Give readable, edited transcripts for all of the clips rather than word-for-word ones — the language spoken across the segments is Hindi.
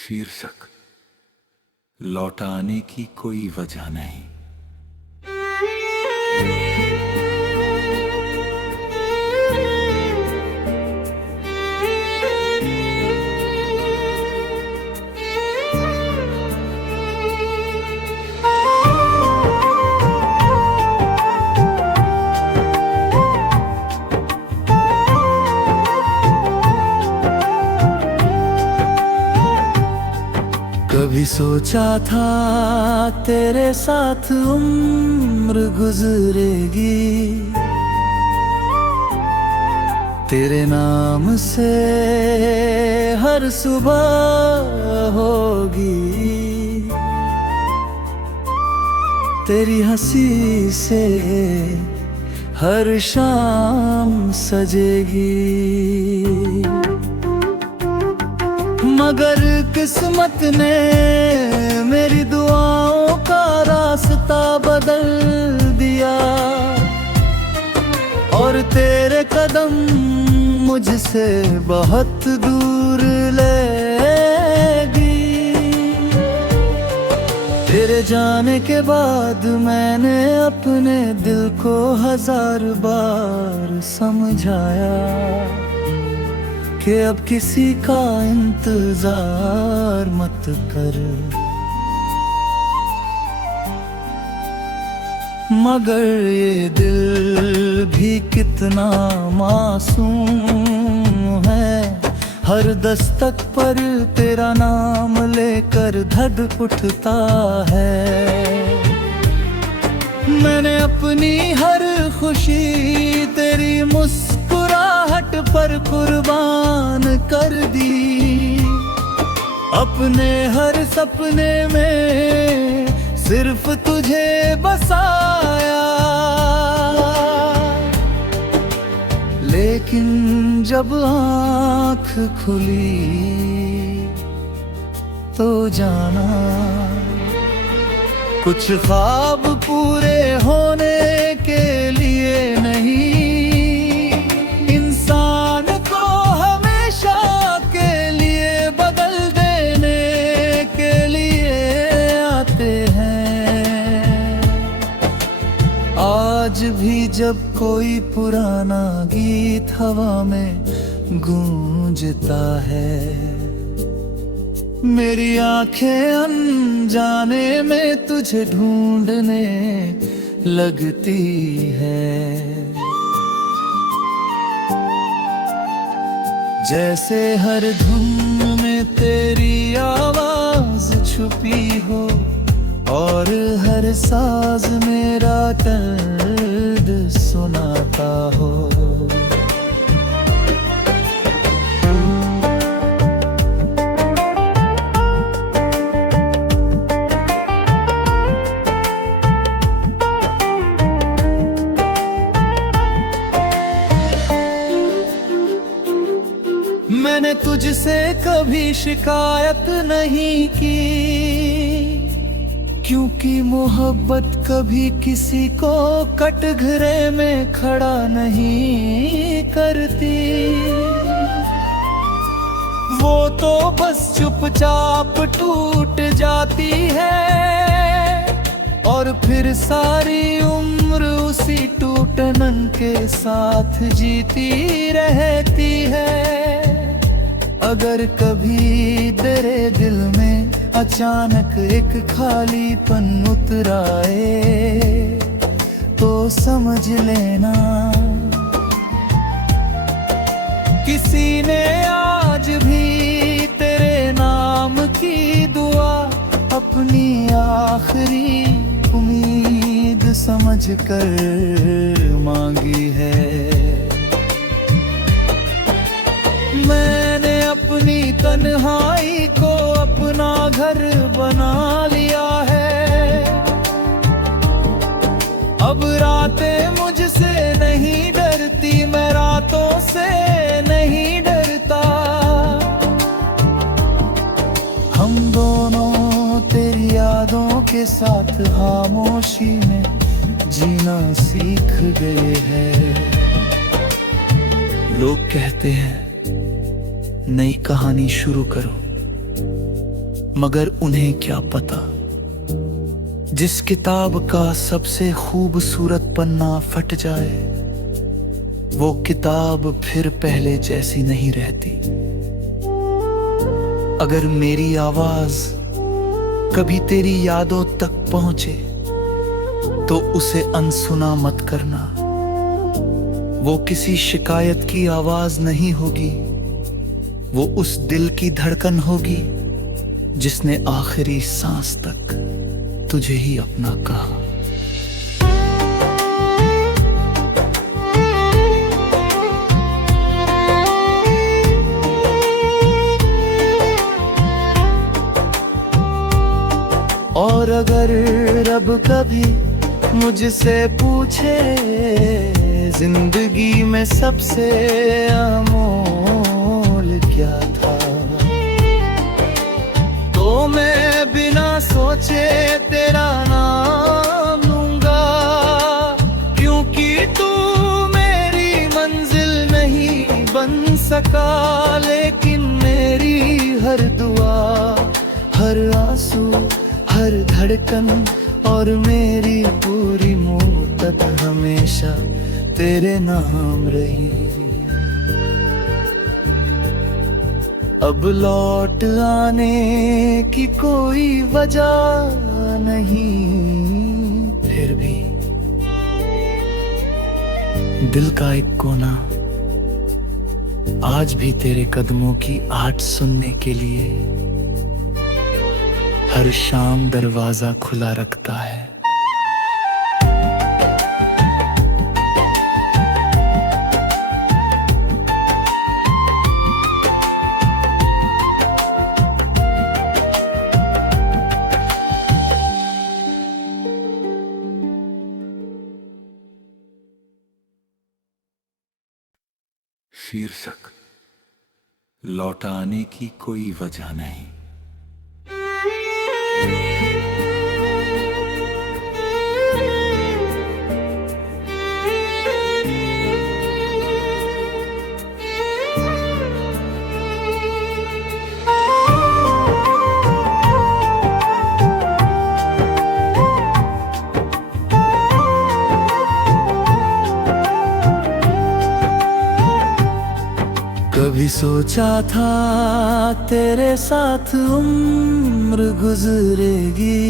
शीर्षक लौट आने की कोई वजह नहीं। कभी सोचा था तेरे साथ उम्र गुजरेगी, तेरे नाम से हर सुबह होगी, तेरी हंसी से हर शाम सजेगी। मगर किस्मत ने मेरी दुआओं का रास्ता बदल दिया और तेरे कदम मुझसे बहुत दूर ले गई। तेरे जाने के बाद मैंने अपने दिल को 1000 बार समझाया कि अब किसी का इंतजार मत कर। मगर ये दिल भी कितना मासूम है, हर दस्तक पर तेरा नाम लेकर धड़क उठता है। मैंने अपनी हर खुशी तेरी मुस्कुराहट पर कुर्बान कर दी, अपने हर सपने में सिर्फ तुझे बसाया। लेकिन जब आँख खुली तो जाना कुछ ख्वाब पूरे होने के लिए नहीं, इंसान को हमेशा के लिए बदल देने के लिए आते हैं। आज भी जब कोई पुराना गीत हवा में गूंजता है, मेरी आंखें अनजाने में तुझे ढूंढने लगती है। जैसे हर धुन में तेरी आवाज छुपी हो और हर साज मेरा दर्द सुनाता हो। मैंने तुझसे कभी शिकायत नहीं की, क्योंकि मोहब्बत कभी किसी को कटघरे में खड़ा नहीं करती। वो तो बस चुपचाप टूट जाती है और फिर सारी उम्र उसी टूटन के साथ जीती रहती है। अगर कभी तेरे दिल में अचानक एक खालीपन उतर आए तो समझ लेना किसी ने आज भी तेरे नाम की दुआ अपनी आखिरी उम्मीद समझकर मांगी है। मैंने अपनी तन्हाई को अपना घर बना लिया है, अब रातें मुझसे नहीं डरती, मैं रातों से नहीं डरता। हम दोनों तेरी यादों के साथ खामोशी में जीना सीख गए हैं। लोग कहते हैं नई कहानी शुरू करो, मगर उन्हें क्या पता, जिस किताब का सबसे खूबसूरत पन्ना फट जाए, वो किताब फिर पहले जैसी नहीं रहती। अगर मेरी आवाज कभी तेरी यादों तक पहुंचे, तो उसे अनसुना मत करना। वो किसी शिकायत की आवाज नहीं होगी, वो उस दिल की धड़कन होगी जिसने आखिरी सांस तक तुझे ही अपना कहा। और अगर रब कभी मुझसे पूछे जिंदगी में सबसे अनमोल क्या था, तो मैं बिना सोचे तेरा नाम लूंगा। क्योंकि तू मेरी मंजिल नहीं बन सका, लेकिन मेरी हर दुआ, हर आंसू, हर धड़कन और मेरी पूरी मोहब्बत हमेशा तेरे नाम रही। अब लौट आने की कोई वजह नहीं, फिर भी दिल का एक कोना आज भी तेरे कदमों की आहट सुनने के लिए हर शाम दरवाजा खुला रखता है। शीर्षक, लौट आने की कोई वजह नहीं। कभी सोचा था तेरे साथ उम्र गुजरेगी,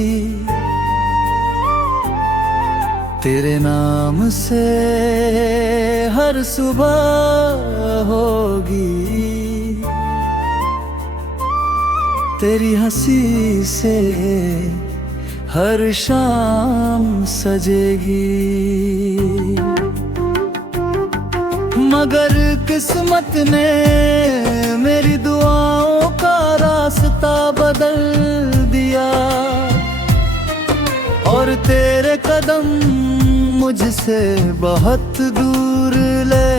तेरे नाम से हर सुबह होगी, तेरी हंसी से हर शाम सजेगी। मगर किस्मत ने मेरी दुआओं का रास्ता बदल दिया, और तेरे कदम मुझसे बहुत दूर ले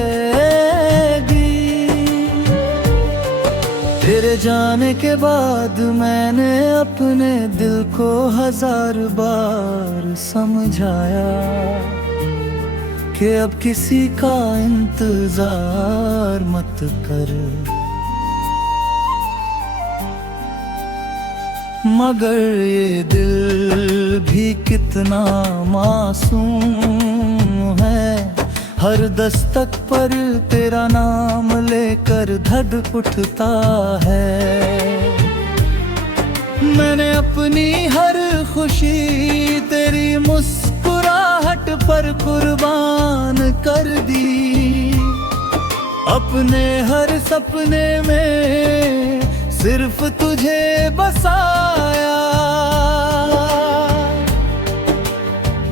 गई। तेरे जाने के बाद मैंने अपने दिल को 1000 बार समझाया कि अब किसी का इंतजार मत कर। मगर ये दिल भी कितना मासूम है, हर दस्तक पर तेरा नाम लेकर धड़क उठता है। मैंने अपनी हर खुशी तेरी मुस्कुराहट पर कुर्बान कर दी, अपने हर सपने में सिर्फ तुझे बसाया।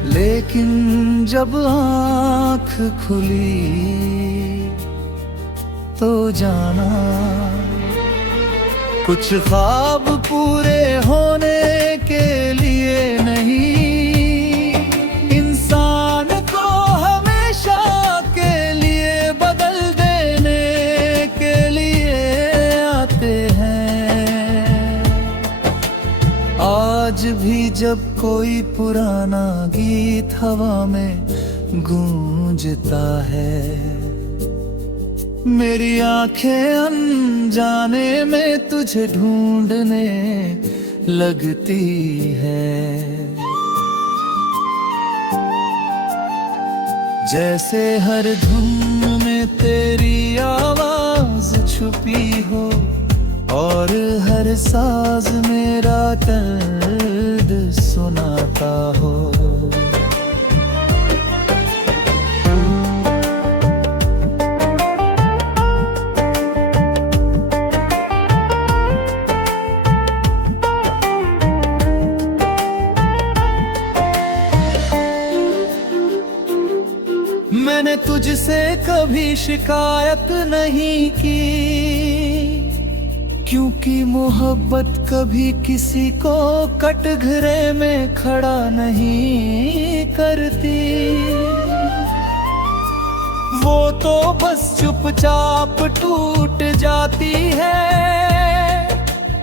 लेकिन जब आँख खुली तो जाना कुछ ख्वाब पूरे होने के लिए नहीं, इंसान को हमेशा के लिए बदल देने के लिए आते हैं। आज भी जब कोई पुराना गीत हवा में गूंजता है, मेरी आंखें अनजाने में तुझे ढूंढने लगती है, जैसे हर धुन में तेरी आवाज छुपी हो और हर साज मेरा दर्द सुनाता हो। मैंने तुझसे कभी शिकायत नहीं की, क्योंकि मोहब्बत कभी किसी को कटघरे में खड़ा नहीं करती। वो तो बस चुपचाप टूट जाती है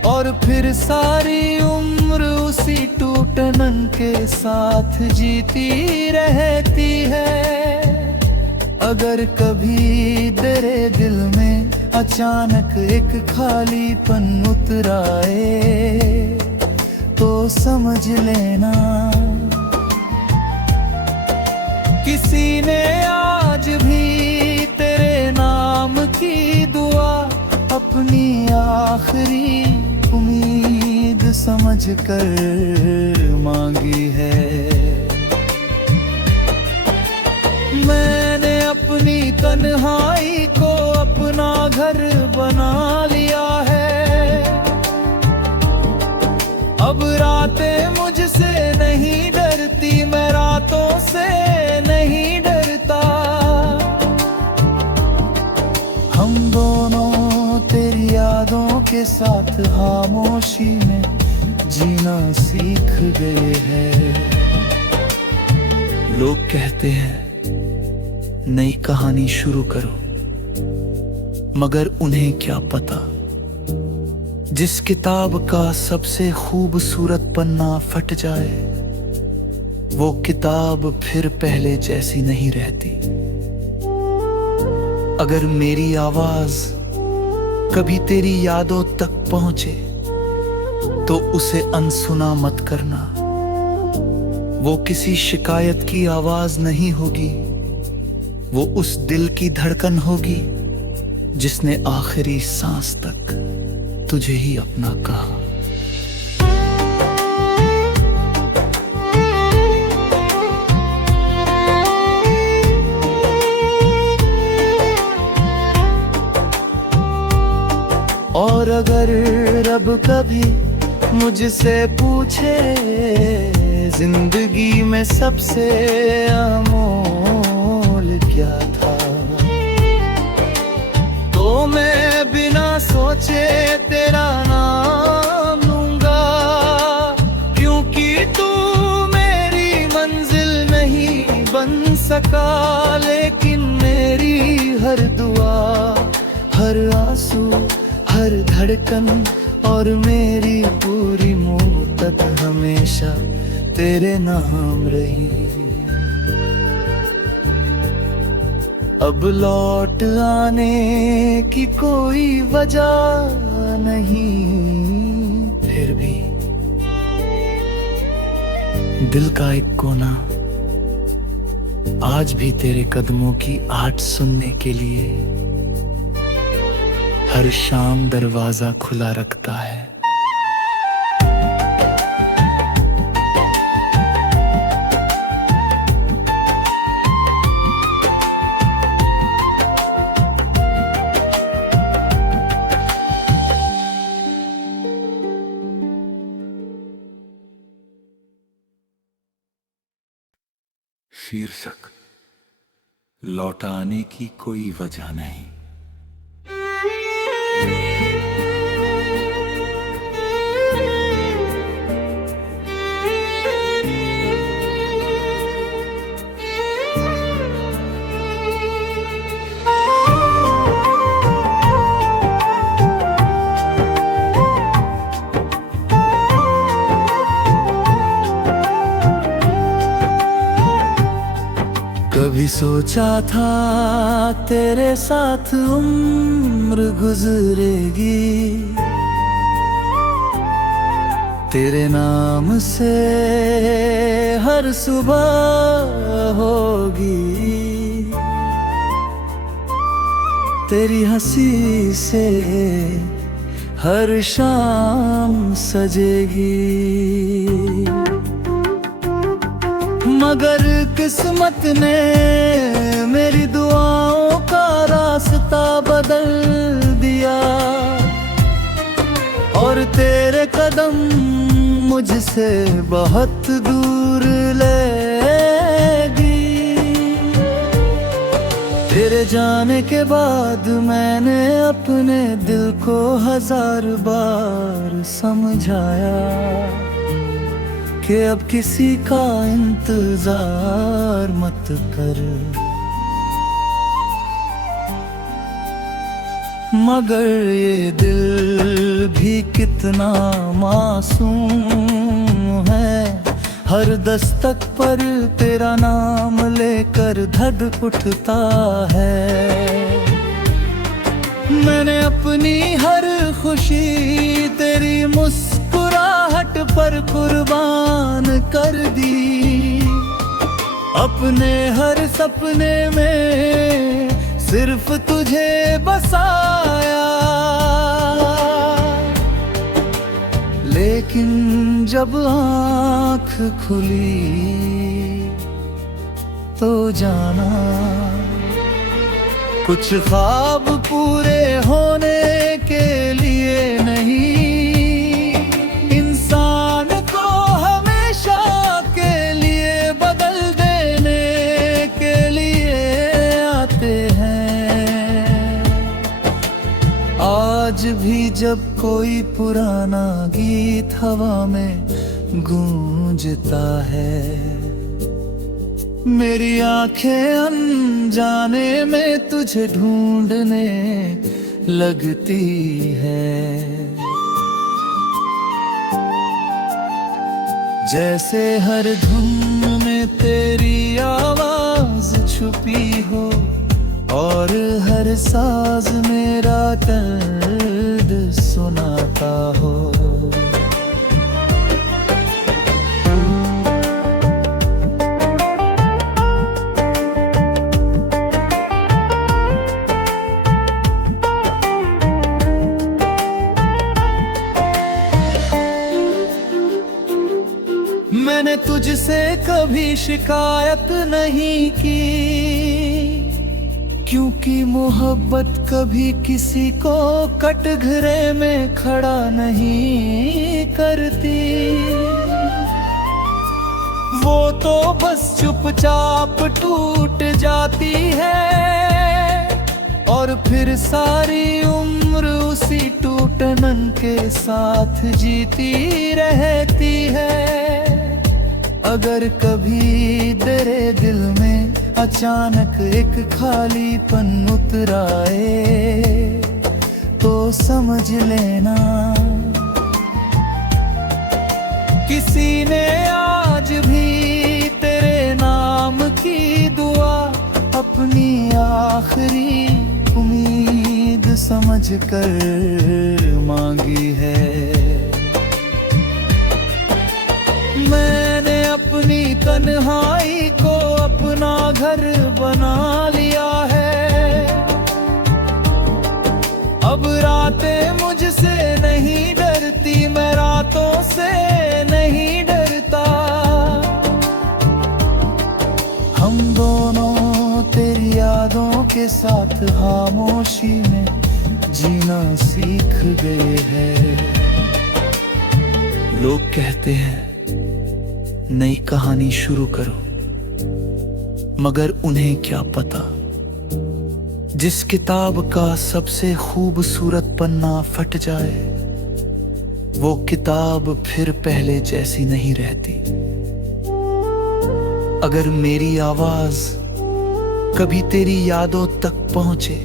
और फिर सारी उम्र उसी टूटन के साथ जीती रहती है। अगर कभी तेरे दिल में अचानक एक खालीपन उतर आए तो समझ लेना किसी ने आज भी तेरे नाम की दुआ अपनी आखिरी उम्मीद समझकर मांगी है। मैंने अपनी तन्हाई को अपना घर बना लिया है, अब रातें मुझसे नहीं डरती, मैं रातों से नहीं डरता। हम दोनों तेरी यादों के साथ खामोशी में जीना सीख गए हैं। लोग कहते हैं नई कहानी शुरू करो, मगर उन्हें क्या पता जिस किताब का सबसे खूबसूरत पन्ना फट जाए वो किताब फिर पहले जैसी नहीं रहती। अगर मेरी आवाज कभी तेरी यादों तक पहुंचे तो उसे अनसुना मत करना। वो किसी शिकायत की आवाज नहीं होगी, वो उस दिल की धड़कन होगी जिसने आखिरी सांस तक तुझे ही अपना कहा। और अगर रब कभी मुझसे पूछे जिंदगी में सबसे अनमोल क्या था, तो मैं बिना सोचे तेरा नाम लूंगा, क्योंकि तू मेरी मंजिल नहीं बन सका, लेकिन मेरी हर दुआ, हर आंसू, हर धड़कन और मेरी पूरी मोहब्बत हमेशा तेरे नाम रही। अब लौट आने की कोई वजह नहीं, फिर भी दिल का एक कोना आज भी तेरे कदमों की आहट सुनने के लिए हर शाम दरवाजा खुला रखता है। शीर्षक लौट आने की कोई वजह नहीं। कभी सोचा था तेरे साथ उम्र गुजरेगी, तेरे नाम से हर सुबह होगी, तेरी हंसी से हर शाम सजेगी। मगर किस्मत ने मेरी दुआओं का रास्ता बदल दिया, और तेरे कदम मुझसे बहुत दूर लेगी। तेरे जाने के बाद मैंने अपने दिल को 1000 बार समझाया कि अब किसी का इंतजार मत कर। मगर ये दिल भी कितना मासूम है, हर दस्तक पर तेरा नाम लेकर धड़क उठता है। मैंने अपनी हर खुशी तेरी मुस्कुराहट पर कुर्बान कर दी, अपने हर सपने में सिर्फ तुझे बसाया। लेकिन जब आँख खुली तो जाना कुछ ख्वाब पूरे होने के लिए नहीं, इंसान को हमेशा के लिए बदल देने के लिए आते हैं। आज भी जब कोई पुराना गीत हवा में गूंजता है, मेरी आंखें अनजाने में तुझे ढूंढने लगती है। जैसे हर धुन में तेरी आवाज छुपी हो, और हर साज मेरा दर्द सुनाता हो। मैंने तुझसे कभी शिकायत नहीं की, क्योंकि मोहब्बत कभी किसी को कटघरे में खड़ा नहीं करती। वो तो बस चुपचाप टूट जाती है, और फिर सारी उम्र उसी टूटन के साथ जीती रहती है। अगर कभी तेरे दिल में अचानक एक खालीपन उतर आए, तो समझ लेना किसी ने आज भी तेरे नाम की दुआ अपनी आखिरी उम्मीद समझकर मांगी है। मैंने अपनी तन्हाई को अपना घर बना लिया है, अब रातें मुझसे नहीं डरती, मैं रातों से नहीं डरता। हम दोनों तेरी यादों के साथ खामोशी में जीना सीख गए हैं। लोग कहते हैं नई कहानी शुरू करो, मगर उन्हें क्या पता, जिस किताब का सबसे खूबसूरत पन्ना फट जाए, वो किताब फिर पहले जैसी नहीं रहती। अगर मेरी आवाज कभी तेरी यादों तक पहुंचे,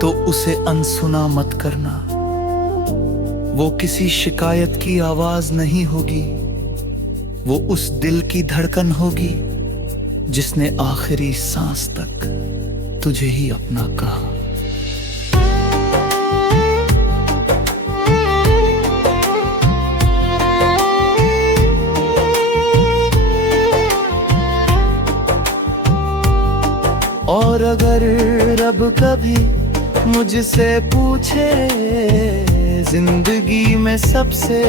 तो उसे अनसुना मत करना। वो किसी शिकायत की आवाज नहीं होगी, वो उस दिल की धड़कन होगी जिसने आखिरी सांस तक तुझे ही अपना कहा। और अगर रब कभी मुझसे पूछे जिंदगी में सबसे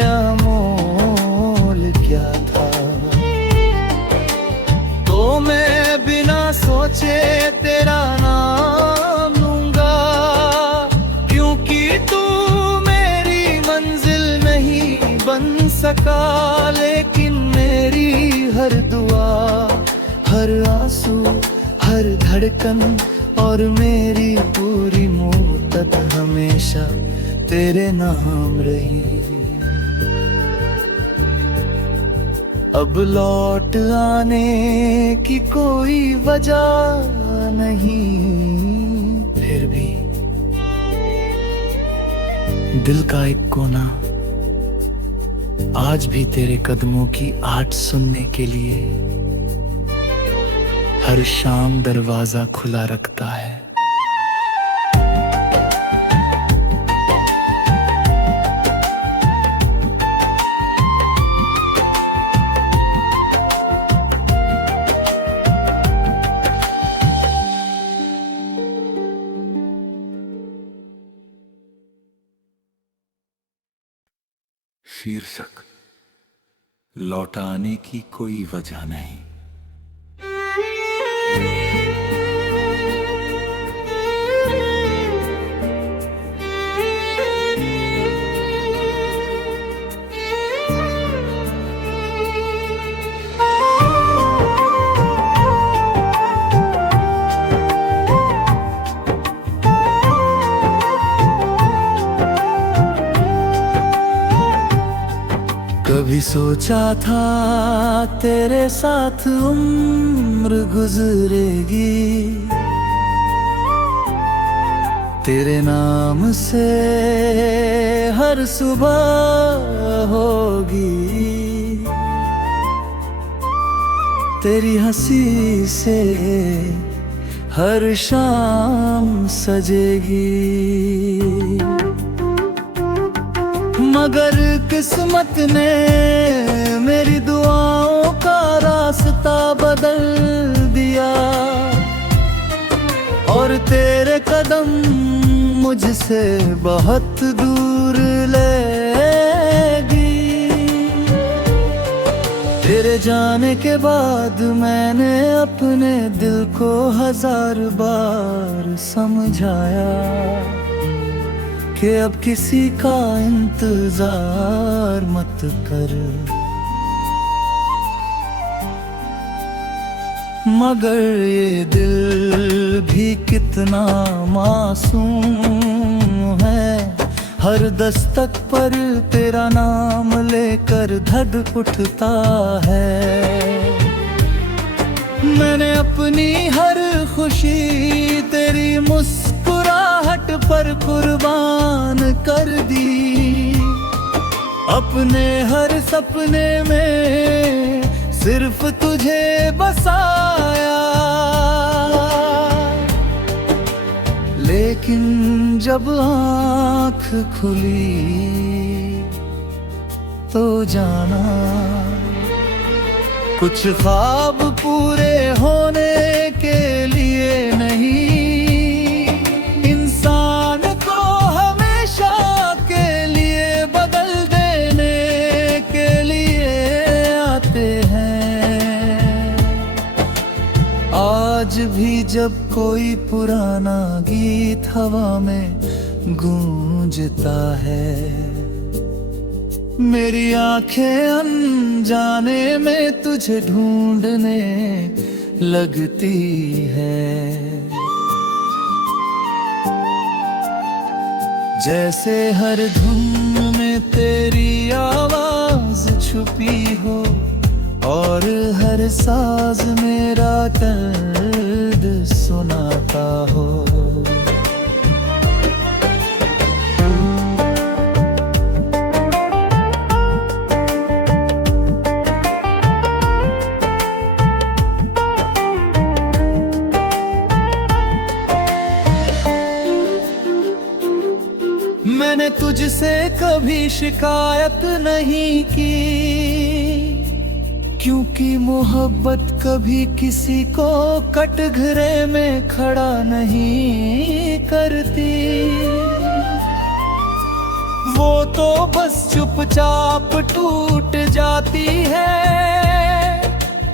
अनमोल क्या था, तो मैं बिना सोचे तेरा नाम लूंगा। क्योंकि तू मेरी मंजिल नहीं बन सका, लेकिन मेरी हर दुआ, हर आंसू, हर धड़कन और मेरी पूरी मोहब्बत हमेशा तेरे नाम रही। अब लौट आने की कोई वजह नहीं, फिर भी दिल का एक कोना आज भी तेरे कदमों की आहट सुनने के लिए हर शाम दरवाजा खुला रखता है। शीर्षक लौट आने की कोई वजह नहीं। कभी सोचा था तेरे साथ उम्र गुजरेगी, तेरे नाम से हर सुबह होगी, तेरी हंसी से हर शाम सजेगी। मगर किस्मत ने मेरी दुआओं का रास्ता बदल दिया, और तेरे कदम मुझसे बहुत दूर ले गई। तेरे जाने के बाद मैंने अपने दिल को 1000 बार समझाया कि अब किसी का इंतजार मत कर। मगर ये दिल भी कितना मासूम है, हर दस्तक पर तेरा नाम लेकर धड़क उठता है। मैंने अपनी हर खुशी तेरी मुस्कुराहट पर कुर्बान कर दी, अपने हर सपने में सिर्फ तुझे बसाया। लेकिन जब आँख खुली तो जाना कुछ ख्वाब पूरे होने के लिए नहीं, इंसान को हमेशा के लिए बदल देने के लिए आते हैं। आज भी जब कोई पुराना गीत हवा में गूंजता है, मेरी आंखें अनजाने में तुझे ढूंढने लगती है। जैसे हर धुन में तेरी आवाज छुपी हो, और हर साज मेरा दर्द सुनाता हो। से कभी शिकायत नहीं की, क्योंकि मोहब्बत कभी किसी को कटघरे में खड़ा नहीं करती। वो तो बस चुपचाप टूट जाती है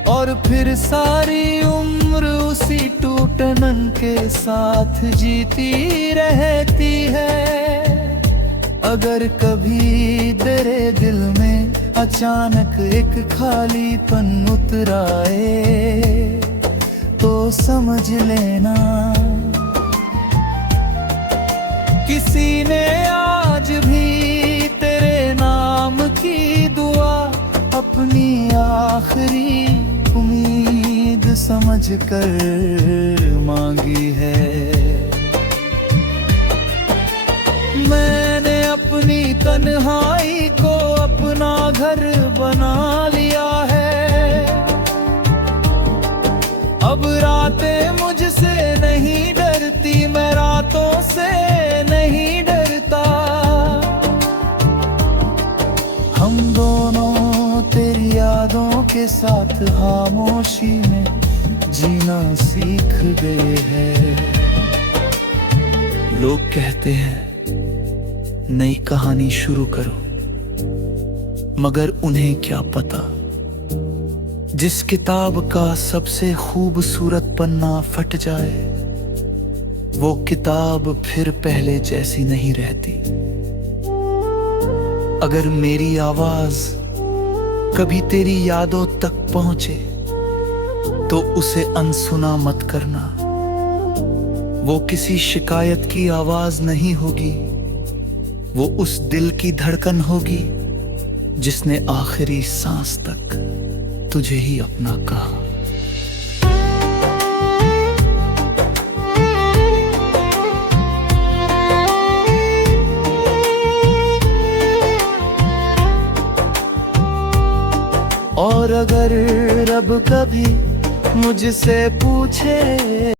और फिर सारी उम्र उसी टूटन के साथ जीती रहती है। अगर कभी तेरे दिल में अचानक एक खालीपन उतर आए तो समझ लेना किसी ने आज भी तेरे नाम की दुआ अपनी आखिरी उम्मीद समझकर मांगी है। मैंने अपनी तन्हाई को अपना घर बना लिया है। अब रातें मुझसे नहीं डरती, मैं रातों से नहीं डरता। हम दोनों तेरी यादों के साथ खामोशी में जीना सीख गए हैं। लोग कहते हैं नई कहानी शुरू करो, मगर उन्हें क्या पता जिस किताब का सबसे खूबसूरत पन्ना फट जाए वो किताब फिर पहले जैसी नहीं रहती। अगर मेरी आवाज कभी तेरी यादों तक पहुंचे तो उसे अनसुना मत करना। वो किसी शिकायत की आवाज नहीं होगी, वो उस दिल की धड़कन होगी जिसने आखिरी सांस तक तुझे ही अपना कहा। और अगर रब कभी मुझसे पूछे